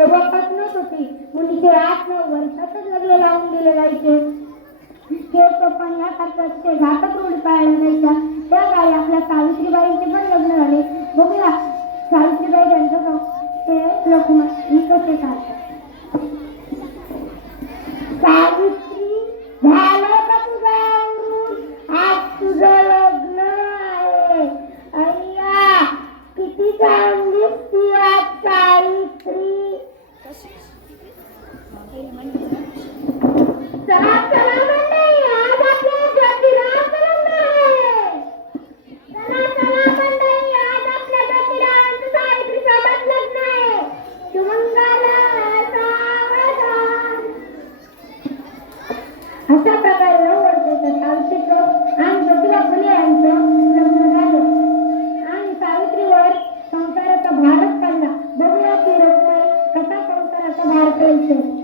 तेव्हापासूनच होती. मुलीचे 8-9 वर्षातच लग्न लावून दिले जायचे. केस पण यासारखे घातक रूढी पाळल्या जायच्या. त्या काळी आपल्या सावित्रीबाईंचे पण लग्न झाले. बघूया सावित्रीबाई यांचं ते लोकमत कसे सांगतात. सावित्री, झालं का तुझं आवरून? आज तुझं लग्न आहे. अय्या किती चांगली दिसती आज सावित्री. चला चला मंडळी, आज आपल्या ज्योतिरावांचं लग्न आहे. चला चला मंडळी, आज आपल्या ज्योतिरावांचं सावित्रीसोबत लग्न आहे. सुमंगल सावधान. अशा प्रकारे 9 वर्षाच्या सावित्रीचं आणि ज्योतिबा फुले यांचं लग्न झालं आणि सावित्रीवर संसाराचा भारच पडला. बघूया की रखुमाई कसा संसाराचा भार पेलते.